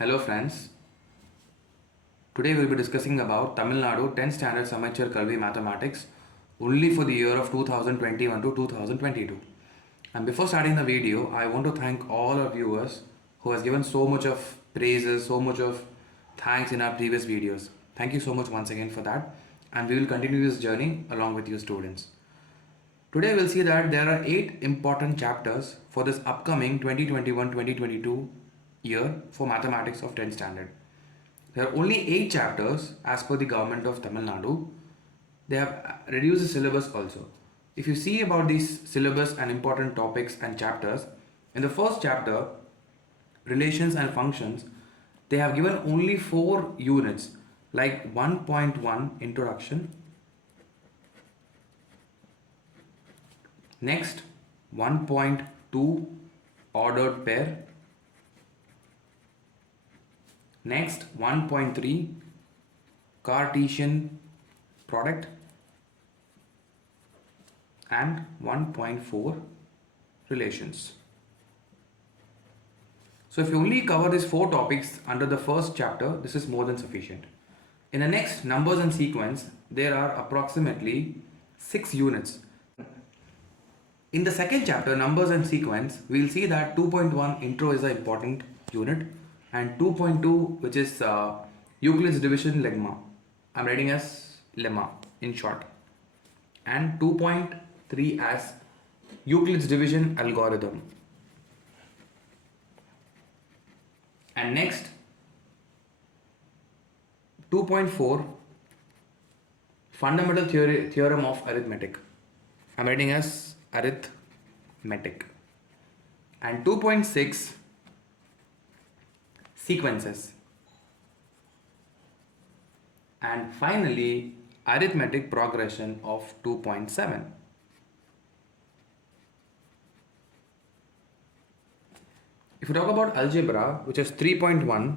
Hello friends, today we'll be discussing about Tamil Nadu 10th Standard Samachar Kalvi Mathematics only for the year of 2021 to 2022. And before starting the video, I want to thank all our viewers who has given so much of praises, so much of thanks in our previous videos. Thank you so much once again for that, and we will continue this journey along with you students. Today we'll see that there are 8 important chapters for this upcoming 2021-2022 year for mathematics of 10th standard. There are only 8 chapters as per the government of Tamil Nadu. They have reduced the syllabus also. If you see about these syllabus and important topics and chapters, in the first chapter, relations and functions, they have given only 4 units like 1.1 introduction, next 1.2 ordered pair, next 1.3 Cartesian product, and 1.4 relations. So if you only cover these 4 topics under the first chapter, this is more than sufficient. In the next numbers and sequence, there are approximately 6 units. In the second chapter, numbers and sequence, we will see that 2.1 intro is an important unit, and 2.2, which is Euclid's division lemma. I'm writing as lemma in short. And 2.3 as Euclid's division algorithm. And next 2.4 fundamental theorem of arithmetic. I'm writing as arithmetic. And 2.6 sequences. And finally arithmetic progression of 2.7. If you talk about algebra, which is 3.1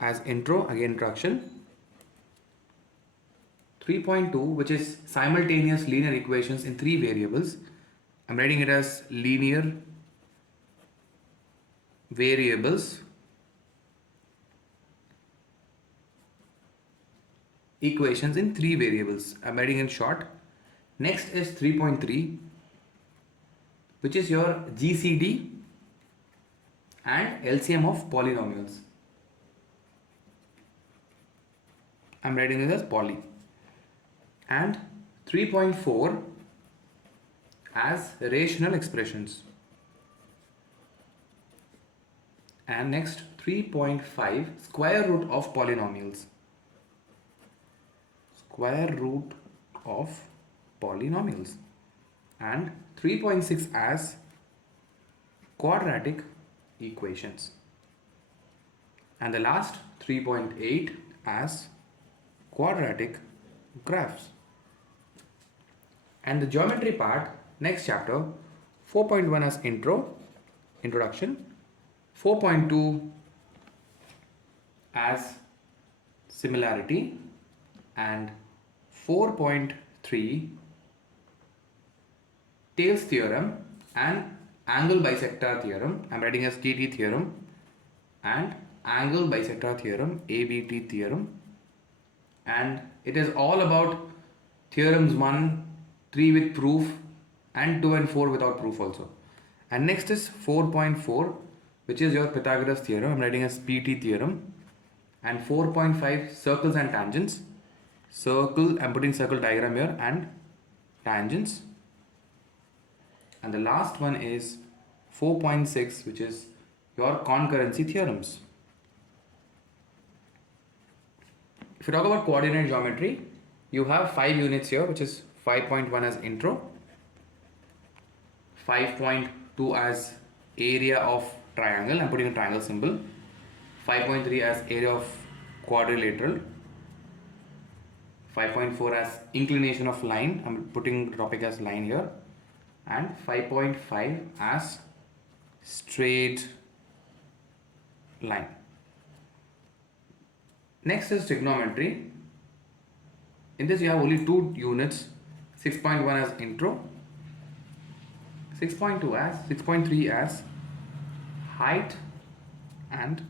as intro, again introduction. 3.2, which is simultaneous linear equations in 3 variables. I'm writing it as linear variables equations in 3 variables. I'm writing in short. Next is 3.3, which is your GCD and LCM of polynomials. I'm writing it as poly. And 3.4 as rational expressions. And next 3.5 square root of polynomials. Square root of polynomials. And 3.6 as quadratic equations. And the last 3.8 as quadratic graphs. And the geometry part, next chapter, 4.1 as introduction, 4.2 as similarity, and 4.3 Thales theorem and angle bisector theorem. I'm writing as TT theorem, and angle bisector theorem, ABT theorem. And it is all about theorems 1, 3 with proof, and 2 and 4 without proof also. And next is 4.4, which is your Pythagoras theorem. I'm writing as PT theorem. And 4.5 circles and tangents. Circle, I'm putting circle diagram here, and tangents. And the last one is 4.6, which is your concurrency theorems. If you talk about coordinate geometry, you have 5 units here, which is 5.1 as intro, 5.2 as area of triangle, I'm putting a triangle symbol, 5.3 as area of quadrilateral, 5.4 as inclination of line, I'm putting the topic as line here, and 5.5 as straight line. Next is trigonometry. In this you have only 2 units, 6.1 as intro, 6.3 as height and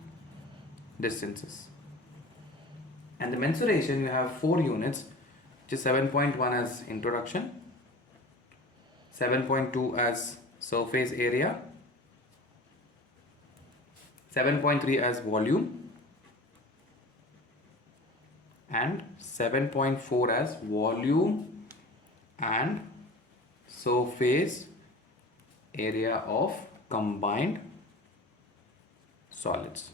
distances. And the mensuration, you have 4 units, which is 7.1 as introduction, 7.2 as surface area, 7.3 as volume, and 7.4 as volume and surface area of combined solids.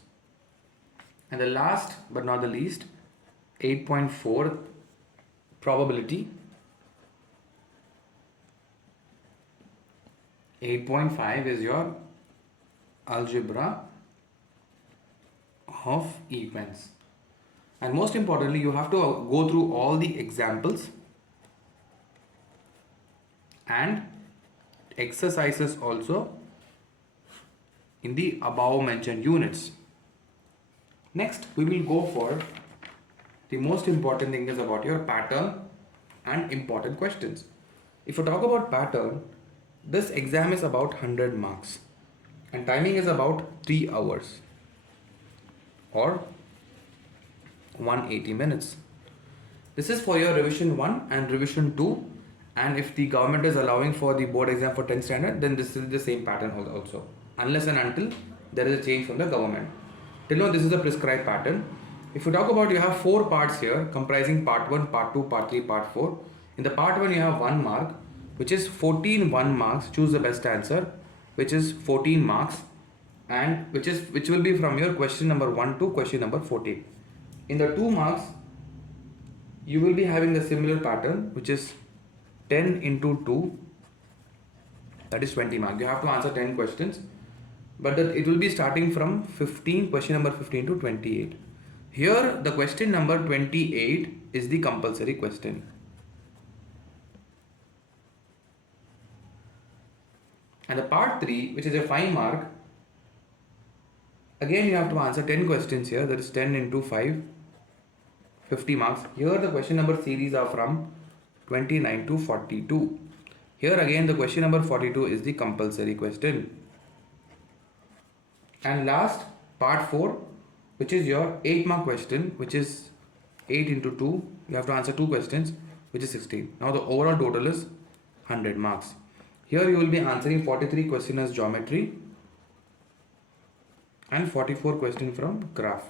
And the last but not the least, 8.4 probability, 8.5 is your algebra of events. And most importantly, you have to go through all the examples and exercises also in the above mentioned units. Next, we will go for the most important thing is about your pattern and important questions. If you talk about pattern, this exam is about 100 marks and timing is about 3 hours or 180 minutes. This is for your revision 1 and revision 2, and if the government is allowing for the board exam for 10th standard, then this is the same pattern also, unless and until there is a change from the government. Till now this is a prescribed pattern. If you talk about, you have 4 parts here comprising part 1, part 2, part 3, part 4. In the part 1 you have 1 mark, which is 14 1 marks, choose the best answer, which is 14 marks, and which will be from your question number 1 to question number 14. In the 2 marks, you will be having the similar pattern, which is 10 into 2, that is 20 marks. You have to answer 10 questions, but it will be starting from question number 15 to 28. Here, the question number 28 is the compulsory question. And the part 3, which is a 5 mark, again you have to answer 10 questions here, that is 10 into 5, 50 marks. Here the question number series are from 29 to 42. Here again the question number 42 is the compulsory question. And last, part 4, which is your 8 mark question, which is 8 into 2, you have to answer 2 questions, which is 16. Now the overall total is 100 marks. Here you will be answering 43 questions as geometry and 44 questions from graph.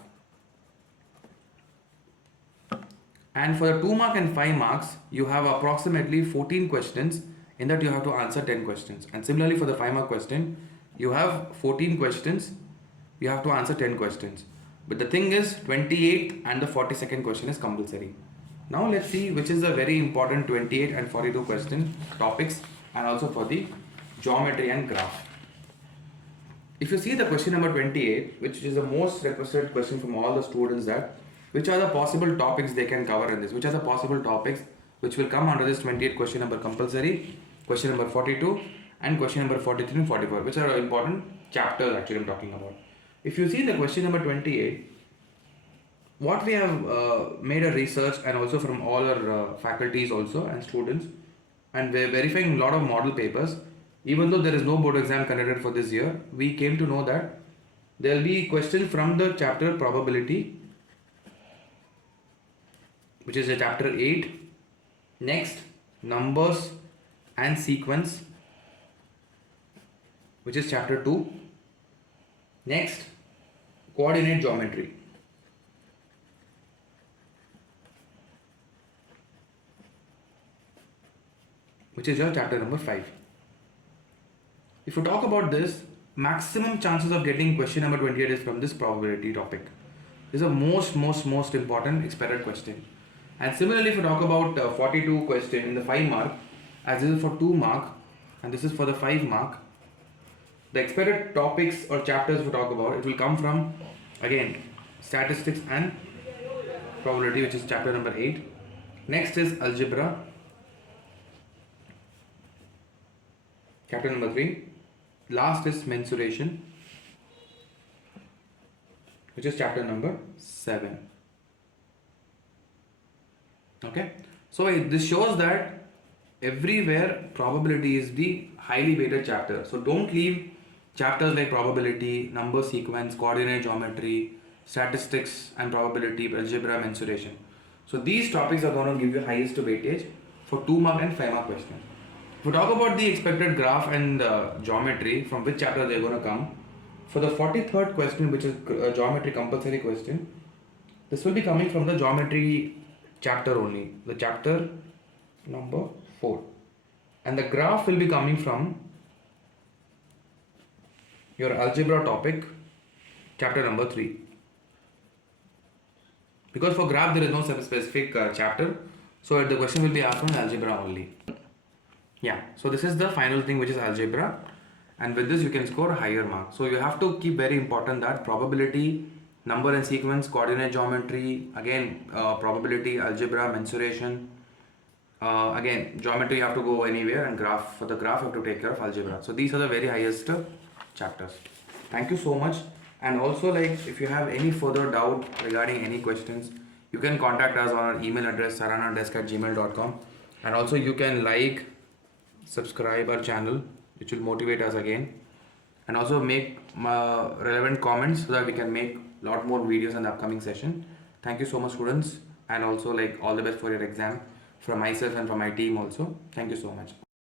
And for the 2 mark and 5 marks, you have approximately 14 questions, in that you have to answer 10 questions. And similarly for the 5 mark question, you have 14 questions, you have to answer 10 questions. But the thing is, 28th and the 42nd question is compulsory. Now let's see which is the very important 28 and 42 question topics, and also for the geometry and graph. If you see the question number 28, which is the most requested question from all the students, that which are the possible topics they can cover in this, which are the possible topics which will come under this 28 question number compulsory, question number 42 and question number 43 and 44, which are important chapters actually I'm talking about. If you see the question number 28, what we have made a research, and also from all our faculties also and students, and we're verifying a lot of model papers. Even though there is no board exam conducted for this year, we came to know that there will be questions from the chapter probability, which is a chapter 8. Next, numbers and sequence, which is chapter 2. Next, coordinate geometry. Which is your chapter number 5. If you talk about this, maximum chances of getting question number 28 is from this probability topic. This is a most important expected question. And similarly, if you talk about 42 question in the 5 mark, as this is for 2 mark and this is for the 5 mark, the expected topics or chapters we talk about, it will come from again statistics and probability, which is chapter number 8. Next is algebra, chapter number 3. Last is mensuration, which is chapter number 7. Okay, so this shows that everywhere probability is the highly weighted chapter. So don't leave chapters like probability, number sequence, coordinate geometry, statistics and probability, algebra, mensuration. So these topics are going to give you highest weightage for 2 mark and 5 mark questions. If we talk about the expected graph and geometry, from which chapter they're going to come, for the 43rd question, which is geometry compulsory question, this will be coming from the geometry chapter only, the chapter number 4. And the graph will be coming from your algebra topic, chapter number 3. Because for graph there is no specific chapter, so the question will be asked on algebra only. Yeah, so this is the final thing, which is algebra, and with this you can score a higher mark. So you have to keep very important that probability, number and sequence, coordinate geometry, again probability, algebra, mensuration, again geometry you have to go anywhere, and graph, for the graph you have to take care of algebra. So these are the very highest chapters. Thank you so much. And also, like, if you have any further doubt regarding any questions, you can contact us on our email address saranadesk@gmail.com, and also you can like, subscribe our channel, which will motivate us again, and also make relevant comments so that we can make a lot more videos in the upcoming session. Thank you so much, students, and also like all the best for your exam from myself and from my team also. Thank you so much.